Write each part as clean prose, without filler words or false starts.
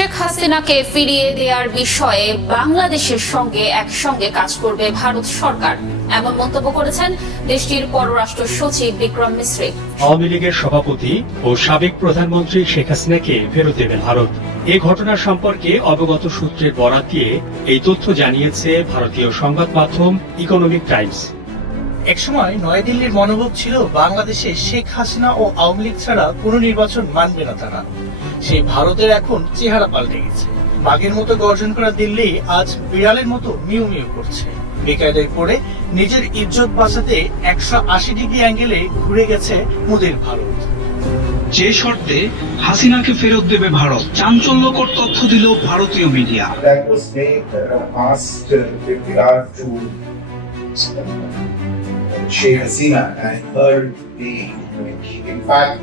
শেখ হাসিনাকে ফিরিয়ে দেওয়ার বিষয়ে বাংলাদেশের সঙ্গে একসঙ্গে কাজ করবে ভারত সরকার, এমন মন্তব্য করেছেন দেশটির পররাষ্ট্র সচিব বিক্রম মিশ্রি। আওয়ামী লীগের সভাপতি ও সাবেক প্রধানমন্ত্রী শেখ হাসিনাকে ফেরত দেবে ভারত। এই ঘটনা সম্পর্কে অবগত সূত্রের বরাত দিয়ে এই তথ্য জানিয়েছে ভারতীয় সংবাদ মাধ্যম ইকোনমিক টাইমস। একসময় নয়াদিল্লির মনোভাব ছিল বাংলাদেশে শেখ হাসিনা ও আওয়ামী লীগ ছাড়া কোনো নির্বাচন মানবে না তারা। সেই ভারতের এখন চেহারা পাল্টে গেছে। বাঘের মতো গর্জন করা দিল্লি আজ বিড়ালের মতো মিউ মিউ করছে। বেকায়দায় পড়ে নিজের ইজ্জত বাঁচাতে 180 ডিগ্রি অ্যাঙ্গেলে ঘুরে গেছে মোদির ভারত। যে শর্তে হাসিনাকে ফেরত দেবে ভারত, চাঞ্চল্যকর তথ্য দিল ভারতীয় media. Sheikh Hasina and her being in fact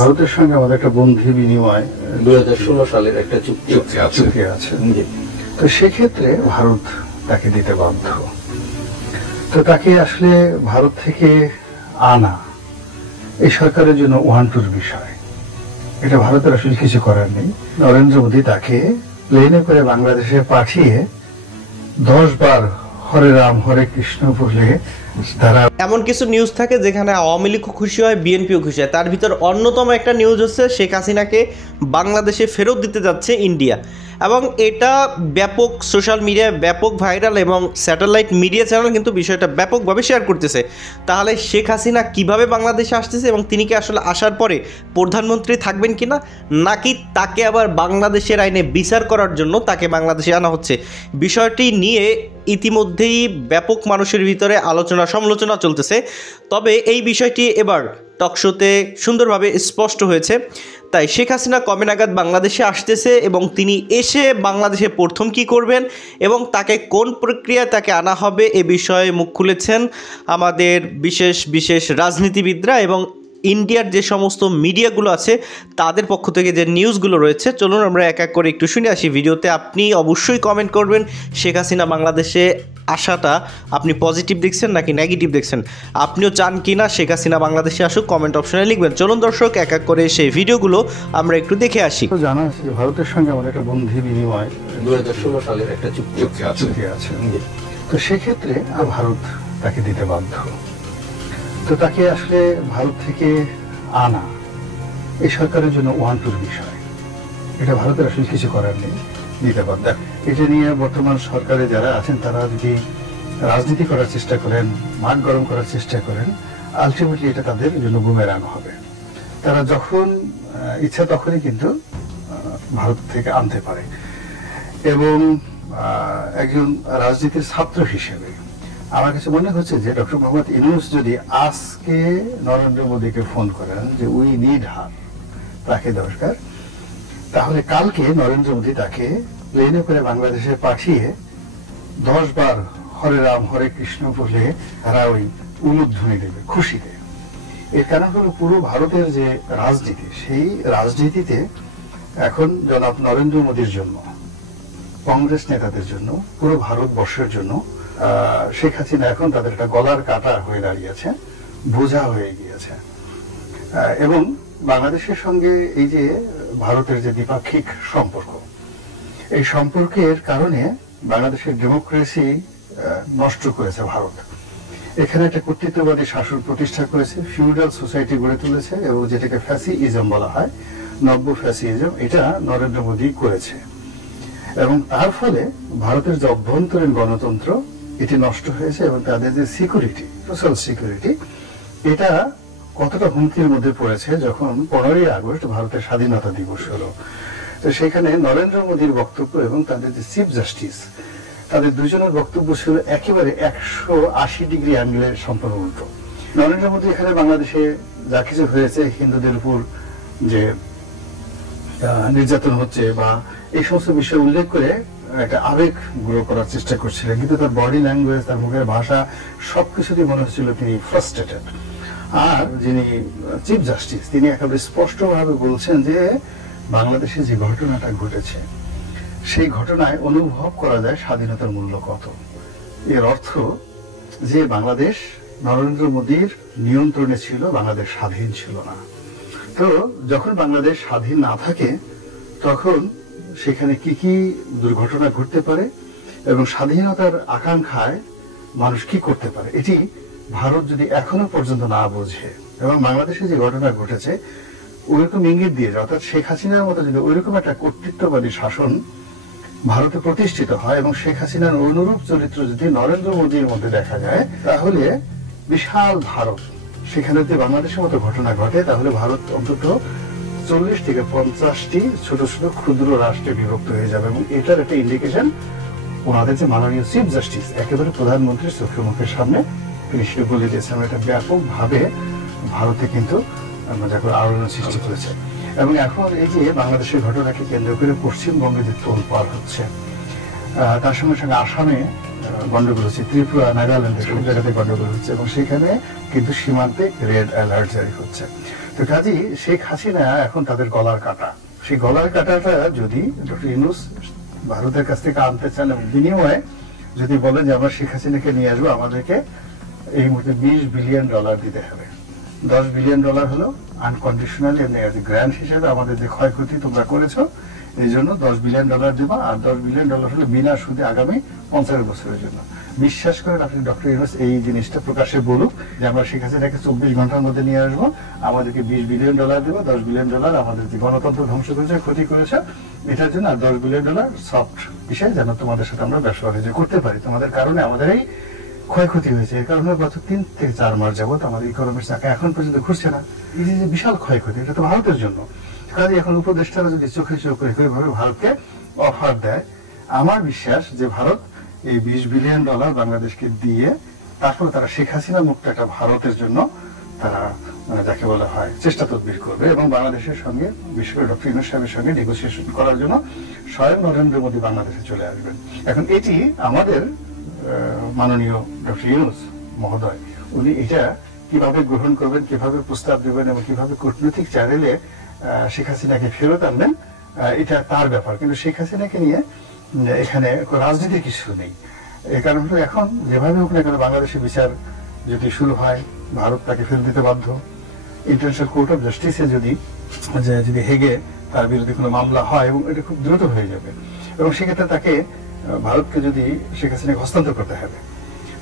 ভারতের সঙ্গে আমাদের একটা বন্ধি বিনিময় 2016 সালের একটা চুক্তি আছে। তো সেক্ষেত্রে ভারত তাকে দিতে বাধ্য। তো তাকে আসলে ভারত থেকে আনা এই সরকারের জন্য ওয়ান্টুর বিষয়। এটা ভারতের আসলে কিছু করার নেই। নরেন্দ্র মোদী তাকে প্লেনে করে বাংলাদেশে পাঠিয়ে 10 বার হরে রাম হরে কৃষ্ণ বলে তারা এমন কিছু নিউজ থাকে যেখানে আওয়ামী লীগও খুশি হয়, বিএনপিও খুশি হয়। তার ভিতর অন্যতম একটা নিউজ হচ্ছে শেখ হাসিনাকে বাংলাদেশে ফেরত দিতে যাচ্ছে ইন্ডিয়া, এবং এটা ব্যাপক সোশ্যাল মিডিয়ায় ব্যাপক ভাইরাল এবং স্যাটেলাইট মিডিয়া চ্যানেল কিন্তু বিষয়টা ব্যাপকভাবে শেয়ার করতেছে। তাহলে শেখ হাসিনা কিভাবে বাংলাদেশে আসতেছে এবং তিনি কি আসলে আসার পরে প্রধানমন্ত্রী থাকবেন কিনা, নাকি তাকে আবার বাংলাদেশের আইনে বিচার করার জন্য তাকে বাংলাদেশে আনা হচ্ছে, বিষয়টি নিয়ে ইতিমধ্যেই ব্যাপক মানুষের ভিতরে আলোচনা সমালোচনা চলতেছে। তবে এই বিষয়টি এবার টকশোতে সুন্দরভাবে স্পষ্ট হয়েছে। তাই শেখ হাসিনা কবে নাগাদ বাংলাদেশে আসতেছে এবং তিনি এসে বাংলাদেশে প্রথম কি করবেন এবং তাকে কোন প্রক্রিয়ায় তাকে আনা হবে এ বিষয়ে মুখ খুলেছেন আমাদের বিশেষ বিশেষ রাজনীতিবিদরা এবং ইন্ডিয়ার যে সমস্ত মিডিয়াগুলো আছে তাদের পক্ষ থেকে যে নিউজগুলো রয়েছে। চলুন আমরা এক এক করে একটু শুনে আসি ভিডিওতে। আপনি অবশ্যই কমেন্ট করবেন শেখ হাসিনা বাংলাদেশে আসাটা আপনি পজিটিভ দেখছেন নাকি নেগেটিভ দেখছেন, আপনিও চান কি না শেখ হাসিনা বাংলাদেশে আসুক, কমেন্ট অপশনে লিখবেন। চলুন দর্শক এক এক করে সেই ভিডিওগুলো আমরা একটু দেখে আসি। জানা আছে যে ভারতের সঙ্গে আমাদের একটা বন্ধি বিনিময় 2016 সালের একটা চুক্তি আছে। তো সেক্ষেত্রে ভারত তাকে দিতে বাধ্য। তো তাকে আসলে ভারত থেকে আনা এই সরকারের জন্য ওয়ান্টুর বিষয়। এটা ভারতের আসলে কিছু করার নেই, দিতে বাধ্য। এটা নিয়ে বর্তমান সরকারে যারা আছেন তারা যদি রাজনীতি করার চেষ্টা করেন, মাঠ গরম করার চেষ্টা করেন, আলটিমেটলি এটা তাদের জন্য বুমেরাং হবে। তারা যখন ইচ্ছা তখনই কিন্তু ভারত থেকে আনতে পারে। এবং একজন রাজনীতির ছাত্র হিসেবে আমার কাছে মনে হচ্ছে যে ডক্টর মোহাম্মদ ইউনূস যদি আজকে নরেন্দ্র মোদীকে ফোন করেন যে উই নিড হার, তাকে দরকার, তাহলে কালকে নরেন্দ্র মোদী তাকে প্লেনে করে বাংলাদেশে পাঠিয়ে 10 বার হরে রাম হরে কৃষ্ণ বলে তারা ওই উলুধ্বনি দেবে খুশিতে। এর কারণ হলো পুরো ভারতের যে রাজনীতি, সেই রাজনীতিতে এখন জনাব নরেন্দ্র মোদীর জন্য, কংগ্রেস নেতাদের জন্য, পুরো ভারতবর্ষের জন্য শেখ হাসিনা এখন তাদের একটা গলার কাটা হয়ে দাঁড়িয়েছে, বোঝা হয়ে গিয়েছে। এবং বাংলাদেশের সঙ্গে এই যে ভারতের যে দ্বিপাক্ষিক সম্পর্ক, এই সম্পর্কের কারণে বাংলাদেশের ডেমোক্রেসি নষ্ট করেছে ভারত। এখানে একটা কর্তৃত্ববাদী শাসন প্রতিষ্ঠা করেছে, ফিউডাল সোসাইটি গড়ে তুলেছে এবং যেটাকে ফ্যাসিইজম বলা হয়, নব্য ফ্যাসিইজম, এটা নরেন্দ্র মোদী করেছে। এবং তার ফলে ভারতের যে অভ্যন্তরীণ গণতন্ত্র এটি নষ্ট হয়েছে এবং তাদের যে সিকিউরিটি, সোশ্যাল সিকিউরিটি, এটা কতটা হুমকির মধ্যে পড়েছে যখন 15ই আগস্ট ভারতের স্বাধীনতা দিবস হলো। তো সেখানে নরেন্দ্র মোদীর বক্তব্য এবং তাদের যে চিফ জাস্টিস, তাদের দুজনের বক্তব্য ছিল একেবারে 180 ডিগ্রি অ্যাঙ্গেলের সম্পূর্ণ উল্টো। নরেন্দ্র মোদী এখানে বাংলাদেশে যা কিছু হয়েছে, হিন্দুদের উপর যে নির্যাতন হচ্ছে বা এই সমস্ত বিষয় উল্লেখ করে একটা আবেগ গ্রো করার চেষ্টা করছিলেন, কিন্তু তার বডি ল্যাঙ্গুয়েজ, তার মুখের ভাষা সবকিছুতেই মনে হচ্ছিল তিনি ফ্রাস্ট্রেটেড। আর যিনি চিফ জাস্টিস তিনি একেবারে স্পষ্টভাবে বলছেন যে বাংলাদেশে যে ঘটনাটা ঘটেছে সেই ঘটনায় অনুভব করা যায় স্বাধীনতার মূল্য কত। এর অর্থ যে বাংলাদেশ নরেন্দ্র মোদীর নিয়ন্ত্রণে ছিল, বাংলাদেশ স্বাধীন ছিল না। তো যখন বাংলাদেশ স্বাধীন না থাকে তখন সেখানে কি কি দুর্ঘটনা ঘটতে পারে এবং স্বাধীনতার আকাঙ্ক্ষায় মানুষ কি করতে পারে, এটি ভারত যদি এখনো পর্যন্ত না বোঝে এবং বাংলাদেশে যে ঘটনা ঘটেছে ওইরকম ইঙ্গিত দিয়ে যায়, অর্থাৎ শেখ হাসিনার মতো যদি ওইরকম একটা কর্তৃত্ববাদী শাসন ভারতে প্রতিষ্ঠিত হয় এবং শেখ হাসিনার অনুরূপ চরিত্র যদি নরেন্দ্র মোদীর মধ্যে দেখা যায়, তাহলে বিশাল ভারত, সেখানে যদি বাংলাদেশের মতো ঘটনা ঘটে তাহলে ভারত অন্তত 40 থেকে 50টি ছোট ছোট ক্ষুদ্র রাষ্ট্রে বিভক্ত হয়ে যাবে এবং এটার একটা ইন্ডিকেশন ওনাদের যে মাননীয় চিফ জাস্টিস একেবারে প্রধানমন্ত্রীর চোখে মুখের সামনে তিনি সেটা বলে দিয়েছেন। এটা ব্যাপকভাবে ভারতে কিন্তু আলোড়ন সৃষ্টি করেছে এবং এখন এই যে বাংলাদেশের ঘটনাকে কেন্দ্র করে পশ্চিমবঙ্গে যে তোলপাড় হচ্ছে, তার সঙ্গে সঙ্গে আসামে গন্ডগোল হচ্ছে, ত্রিপুরা, নাগাল্যান্ডে সব জায়গাতে গন্ডগোল হচ্ছে এবং সেখানে কিন্তু সীমান্তে রেড অ্যালার্ট জারি হচ্ছে। তো কাজেই শেখ হাসিনা এখন তাদের গলার কাটা, সেই গলার কাটাটা যদি ডক্টর ইউনূস ভারতের কাছ থেকে আনতে চান এবং বিনিময়ে যদি বলেন যে আমরা শেখ হাসিনাকে নিয়ে আসবো, আমাদেরকে এই মুহূর্তে $20 বিলিয়ন দিতে হবে। $10 বিলিয়ন হলো আনকন্ডিশনালি গ্র্যান্ট হিসেবে আমাদের যে ক্ষয়ক্ষতি তোমরা করেছো এই জন্য $10 বিলিয়ন দেবো, আর $10 বিলিয়ন হলো বিনা সুদে আগামী 50 বছরের জন্য। বিশ্বাস করেন আপনি ডক্টর ইউনূস এই জিনিসটা প্রকাশ্যে বলুক যে আমরা শেখ হাসিনাকে 24 ঘন্টার মধ্যে নিয়ে আসবো, আমাদেরকে $20 বিলিয়ন দেবো, $10 বিলিয়ন আমাদের যে গণতন্ত্র ধ্বংস করেছে, ক্ষতি করেছে, এটার জন্য আর $10 বিলিয়ন সফট বিষয় যেন তোমাদের সাথে আমরা ব্যবসা বাণিজ্য করতে পারি, তোমাদের কারণে আমাদের এই ক্ষয়ক্ষতি হয়েছে, এর কারণে গত 3 থেকে 4 মাস যাবত আমাদের ইকোনমির চাকা এখন পর্যন্ত ঘুরছে না। এই যে বিশাল ক্ষয়ক্ষতি, এটা তো ভারতের জন্য। কাজে এখন উপদেষ্টারা যদি চোখে চোখ রেখে ভারতকে অফার দেয়, আমার বিশ্বাস যে ভারত এই $20 বিলিয়ন বাংলাদেশকে দিয়ে তারপরে তারা শেখ হাসিনা মুক্ত একটা ভারতের জন্য তারা যাকে বলা হয় চেষ্টা তদবির করবে এবং বাংলাদেশের সঙ্গে বিশেষ করে ডক্টর ইউনূস সাহেবের সঙ্গে নেগোসিয়েশন করার জন্য স্বয়ং নরেন্দ্র মোদী বাংলাদেশে চলে আসবেন। এখন এটি আমাদের মাননীয় ডক্টর ইউনূস মহোদয় উনি এটা কিভাবে গ্রহণ করবেন, কিভাবে প্রস্তাব দেবেন এবং কিভাবে কূটনৈতিক চ্যানেলে শেখ হাসিনাকে ফেরত আনবেন, এটা তার ব্যাপার। কিন্তু শেখ হাসিনাকে নিয়ে এখানে রাজনীতির কিছু নেই। এই কারণ হলো এখন যেভাবে হোক না কেন বাংলাদেশের বিচার যদি শুরু হয়, ভারত তাকে ফেরত দিতে বাধ্য। ইন্টারন্যাশনাল কোর্ট অফ জাস্টিসে যদি হেগে তার বিরুদ্ধে কোনো মামলা হয় এবং এটা খুব দ্রুত হয়ে যাবে এবং সেক্ষেত্রে তাকে ভারতকে যদি শেখ হাসিনাকে হস্তান্তর করতে হবে,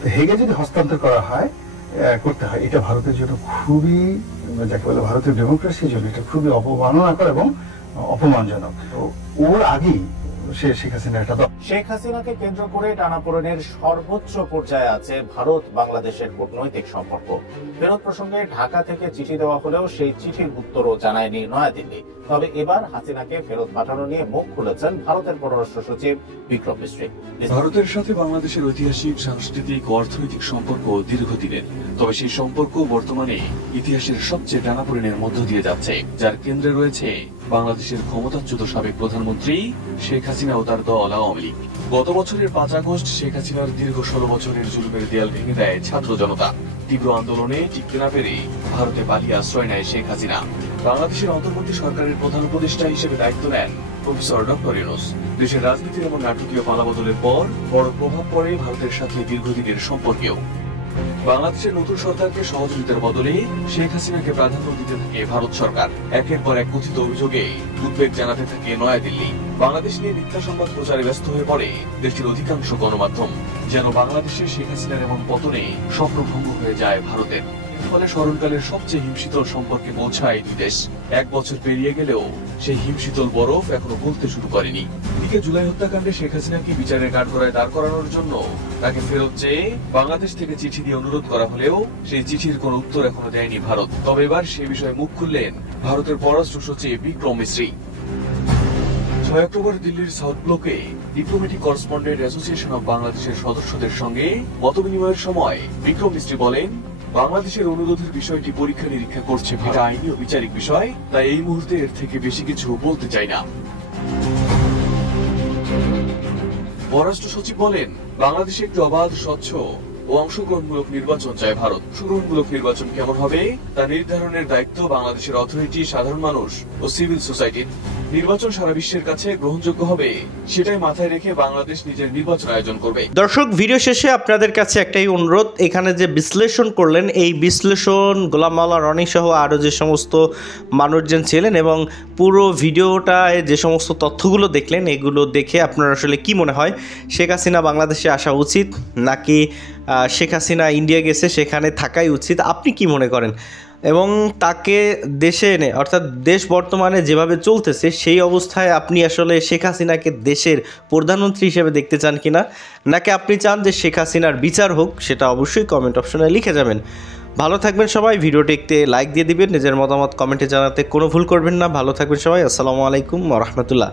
তো হেগে যদি হস্তান্তর করতে হয়, এটা ভারতের জন্য খুবই যাকে বলে ভারতের ডেমোক্রেসির জন্য এটা খুবই অবমাননাকর এবং অপমানজনক। ওর আগেই শেখ হাসিনাকে কেন্দ্র করে টানাপোড়েনের সর্বোচ্চ পর্যায়ে আছে ভারত বাংলাদেশের কূটনৈতিক সম্পর্ক। ফেরত প্রসঙ্গে ঢাকা থেকে চিঠি দেওয়া হলেও সেই চিঠির উত্তরও জানায়নি নয়াদিল্লি। তবে এবার হাসিনাকে ফেরত পাঠানো নিয়ে মুখ খুলেছেন ভারতের পররাষ্ট্র সচিব বিক্রম মিশ্রি। ভারতের সাথে বাংলাদেশের ঐতিহাসিক, সাংস্কৃতিক ও অর্থনৈতিক সম্পর্ক দীর্ঘদিনের, তবে সেই সম্পর্ক বর্তমানে ইতিহাসের সবচেয়ে টানাপোড়েনের মধ্য দিয়ে যাচ্ছে, যার কেন্দ্রে রয়েছে বাংলাদেশের ক্ষমতাচ্যুত সাবেক প্রধানমন্ত্রী শেখ হাসিনা ও তার দল আওয়ামী লীগ। গত বছরের 5 আগস্ট শেখ হাসিনার দীর্ঘ 16 বছরের জুলুমের দেয়াল ভেঙে দেয় ছাত্র জনতা। তীব্র আন্দোলনে টিকতে না পেরে ভারতে পালিয়ে আশ্রয় নেয় শেখ হাসিনা। বাংলাদেশের অন্তর্বর্তী সরকারের প্রধান উপদেষ্টা হিসেবে দায়িত্ব নেন প্রফেসর ডক্টর ইউনূস। দেশের রাজনীতির এমন নাটকীয় পালাবদলের পর বড় প্রভাব পড়ে ভারতের সাথে দীর্ঘদিনের সম্পর্কেও। বাংলাদেশের নতুন সরকারকে সহযোগিতার বদলে শেখ হাসিনাকে প্রাধান্য দিতে থাকে ভারত সরকার। একের পর এক কথিত অভিযোগে উদ্বেগ জানাতে থাকে নয়াদিল্লি। বাংলাদেশ নিয়ে মিথ্যা সংবাদ প্রচারে ব্যস্ত হয়ে পড়ে দেশটির অধিকাংশ গণমাধ্যম, যেন বাংলাদেশে শেখ হাসিনার এমন পতনে স্বপ্নভঙ্গ হয়ে যায় ভারতের। ফলে স্মরণকালের সবচেয়ে হিমশীতল সম্পর্কে পৌঁছায় দুই দেশ। 1 বছর পেরিয়ে গেলেও সেই হিমশীতল বরফ এখনো গলতে শুরু করেনি। এদিকে জুলাই হত্যাকাণ্ডে শেখ হাসিনাকে বিচারের কাঠগড়ায় দাঁড় করানোর জন্য তাকে ফেরত চেয়ে বাংলাদেশ থেকে চিঠি দিয়ে অনুরোধ করা হলেও সেই চিঠির কোনো উত্তর এখনো দেয়নি ভারত। তবে এবার সে বিষয়ে মুখ খুললেন ভারতের পররাষ্ট্র সচিব বিক্রম মিশ্রি। 6 অক্টোবর দিল্লির সাউথ ব্লকে ডিপ্লোম্যাটিক করেসপন্ডেন্ট অ্যাসোসিয়েশন অব বাংলাদেশের সদস্যদের সঙ্গে মতবিনিময়ের সময় বিক্রম মিশ্রি বলেন, বাংলাদেশের অনুরোধের বিষয়টি পরীক্ষা নিরীক্ষা করছে, এটা আইনি ও বিচারিক বিষয়, তাই এই মুহূর্তে এর থেকে বেশি কিছু বলতে চাই না। পররাষ্ট্র সচিব বলেন, বাংলাদেশে একটি অবাধ, স্বচ্ছ ও অংশগ্রহণমূলক নির্বাচন চায় ভারত। অংশগ্রহণমূলক নির্বাচন কেমন হবে তা নির্ধারণের দায়িত্ব বাংলাদেশের অথরিটি, সাধারণ মানুষ ও সিভিল সোসাইটির। নির্বাচন সারা বিশ্বের কাছে গ্রহণযোগ্য হবে সেটাই মাথায় রেখে বাংলাদেশ নিজের নির্বাচন আয়োজন করবে। দর্শক, ভিডিও শেষে আপনাদের কাছে একটাই অনুরোধ, এখানে যে বিশ্লেষণ করলেন এই বিশ্লেষণ গোলাম মাওলা রনি সহ আরও যে সমস্ত মানুষজন ছিলেন এবং পুরো ভিডিওটায় যে সমস্ত তথ্যগুলো দেখলেন এগুলো দেখে আপনার আসলে কি মনে হয়, শেখ হাসিনা বাংলাদেশে আসা উচিত নাকি শেখ হাসিনা ইন্ডিয়া গেছে সেখানে থাকাই উচিত, আপনি কি মনে করেন? এবং তাকে দেশে এনে, অর্থাৎ দেশ বর্তমানে যেভাবে চলতেছে সেই অবস্থায় আপনি আসলে শেখ হাসিনাকে দেশের প্রধানমন্ত্রী হিসেবে দেখতে চান কিনা, নাকি আপনি চান যে শেখ হাসিনার বিচার হোক, সেটা অবশ্যই কমেন্ট অপশনে লিখে যাবেন। ভালো থাকবেন সবাই, ভিডিওটিতে লাইক দিয়ে দিবেন, নিজের মতামত কমেন্টে জানাতে কোনো ভুল করবেন না। ভালো থাকবেন সবাই, আসসালামু আলাইকুম ওয়া রাহমাতুল্লাহ।